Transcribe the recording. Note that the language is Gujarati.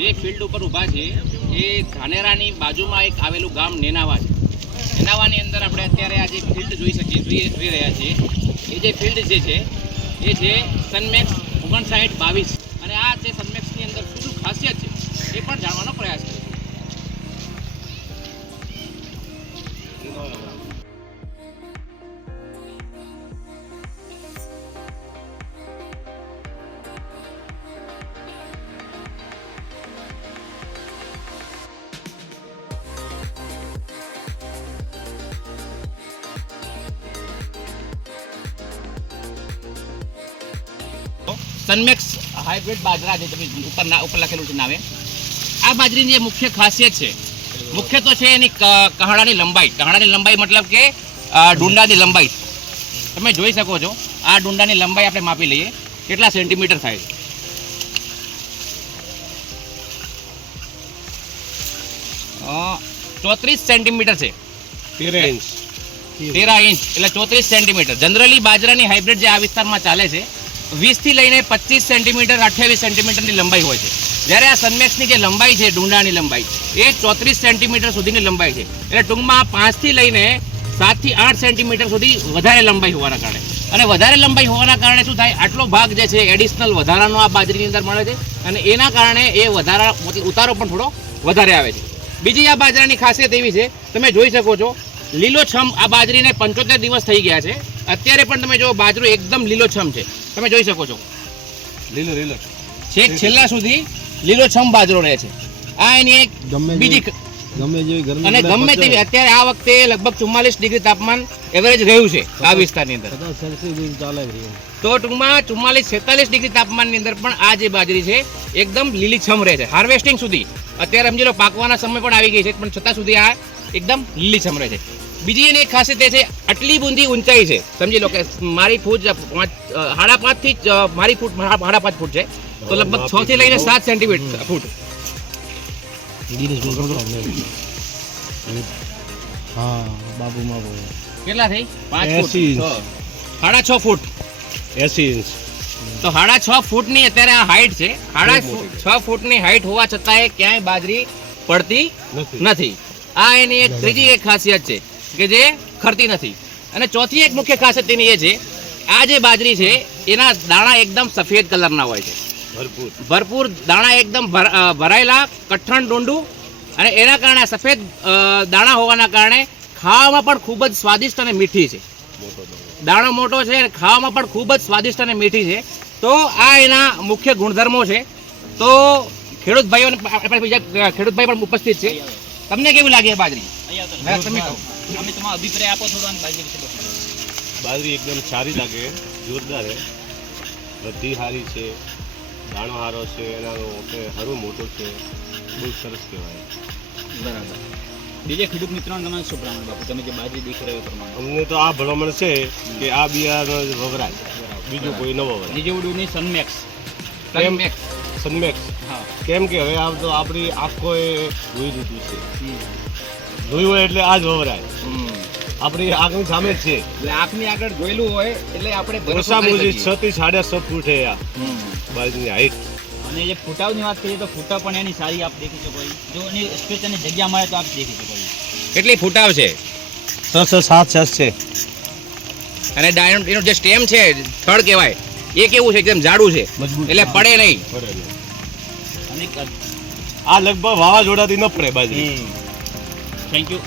જે ફિલ્ડ ઉપર ઊભા છે એ ધાનેરાની બાજુમાં એક આવેલું ગામ નેનાવા છે. નેનાવાની અંદર આપણે અત્યારે આ જે ફિલ્ડ જોઈ રહ્યા છીએ એ જે ફિલ્ડ જે છે એ છે સનમેક્સ 5922 અને આ જે સનમેક્સની અંદર શું શું ખાસિયત છે એ પણ જાણવાનો પ્રયાસ કરીએ. સનમેક્સ હાઇબ્રિડ બાજરા જે તમે ઉપર લખેલું છે નામે. આ બાજરીની જે મુખ્ય ખાસિયત છે મુખ્ય તો છે એની કહડાની લંબાઈ. કહડાની લંબાઈ મતલબ કે ડુંડાની લંબાઈ. તમે જોઈ શકો છો આ ડુંડાની લંબાઈ આપણે માપી લઈએ કેટલા સેન્ટીમીટર થાય. 34 સેન્ટીમીટર છે. 13 ઇંચ એટલે 34 સેન્ટીમીટર. જનરલી બાજરાની હાઇબ્રિડ જે આ વિસ્તારમાં ચાલે છે 20 થી લઈને 25 સેન્ટીમીટર 28 સેન્ટીમીટરની લંબાઈ હોય છે. જ્યારે આ સનમેક્સની જે લંબાઈ છે ડુંડાની લંબાઈ એ 34 સેન્ટીમીટર સુધીની લંબાઈ છે. એટલે ટૂંકમાં 5 થી લઈને 7 થી 8 સેન્ટીમીટર સુધી વધારે લંબાઈ હોવાના કારણે. અને વધારે લંબાઈ હોવાના કારણે શું થાય, આટલો ભાગ જે છે એડિશનલ વધારાનો આ બાજરીની અંદર મળે છે અને એના કારણે એ વધારા ઉતારો પણ થોડો વધારે આવે છે. બીજી આ બાજરાની ખાસિયત એવી છે, તમે જોઈ શકો છો લીલોછમ આ બાજરીને 75 દિવસ થઈ ગયા છે. અત્યારે પણ તમે જો બાજરો એકદમ લીલોછમ છે. તમે જોઈ શકો છો લીલો છેક છેલ્લા સુધી લીલોછમ બાજરો રહે છે. આ એની એક બીજી અને ગમે તેવી અત્યારે આ વખતે લગભગ 44 ડિગ્રી તાપમાન એવરેજ રહ્યું છે આ વિસ્તારની અંદર. તો ટૂંકમાં 44-46 ડિગ્રી તાપમાનની અંદર પણ આ જે બાજરી છે એકદમ લીલીછમ રહે છે હાર્વેસ્ટિંગ સુધી. અત્યારે સમજી લો પાકવાના સમય પણ આવી ગઈ છે પણ છતાં સુધી આ એકદમ લીલીછમ રહે છે. બીજી એની એક ખાસિયત એ છે આટલી બુંદી ઊંચાઈ છે. સમજી લો કે મારી ફૂટ 5.5 થી મારી ફૂટ 5.5 ફૂટ છે તો લગભગ 6 થી લઈને 7 સેન્ટીમીટર ફૂટ. કેટલા થઈ 5 ફૂટ 6.5 ફૂટ 80 ઇંચ. તો 6.5 ફૂટની અત્યારે આ હાઈટ છે. 6.5 ફૂટની હાઈટ હોવા છતાં ક્યાંય બાજરી પડતી નથી. આ એની એક ત્રીજી એક ખાસિયત છે કે જે ખરતી નથી. અને ચોથી એક મુખ્ય ખાસિયત એની એ છે આ જે બાજરી છે એના દાણા એકદમ સફેદ કલરના હોય છે. ભરપૂર દાણા એકદમ ભરાયેલા કઠણ ડુંડું અને એના કારણે સફેદ દાણા હોવાના કારણે ખાવામાં પણ ખૂબ જ સ્વાદિષ્ટ અને મીઠી છે. દાણો મોટો છે અને ખાવામાં પણ ખૂબ જ સ્વાદિષ્ટ અને મીઠી છે. તો આ એના મુખ્ય ગુણધર્મો છે. તો ખેડૂત ભાઈઓ પણ ઉપસ્થિત છે. તમને કેવી લાગે બાજરી? તમે કહો, તમે તમારો અભિપ્રાય આપો થોડો બાજરી વિશે. બાજરી એકદમ સારી લાગે, જોરદાર છે, બધી સારી છે, દાણો સારો છે, એના હરું મોટો છે, બહુ સરસ કહેવાય. બરાબર. બીજે ખેડૂત મિત્રોને તમે શું ભલામણ બાપુ, તમે જે બાજરી દેખી રહ્યો પ્રમાણે? અમને તો આ ભલામણ છે કે આ બિયારણો વવરાય, બીજું કોઈ ન વવરાય. નીજેવડુંની સનમેક્સ હા, કેમ કે હવે આમ તો આપણી આંખો એ જોઈ લીધું છે, જોયું હોય એટલે આ જ વવરાય. આપણી આંખની સામે જ છે એટલે આંખની આગળ જોયેલું હોય એટલે આપણે ઓછા મુજી 6 થી 6.5 ફૂટ છે આ બાજરીની હાઈટ. અને જે ફૂટાવની વાત કરીએ તો ફૂટા પણ એની સારી આપ દેખી શકો. જો એની સ્પેસ અને જગ્યા મળે તો આપ દેખી શકો. કેટલી ફૂટાવ છે? 6-7 છે. અને એનો જે સ્ટેમ છે થડ કહેવાય એ કેવું છે? એકદમ જાડું છે એટલે પડે નહીં. આ લગભગ વાવાઝોડાથી ન પડે બાજરી. Thank you.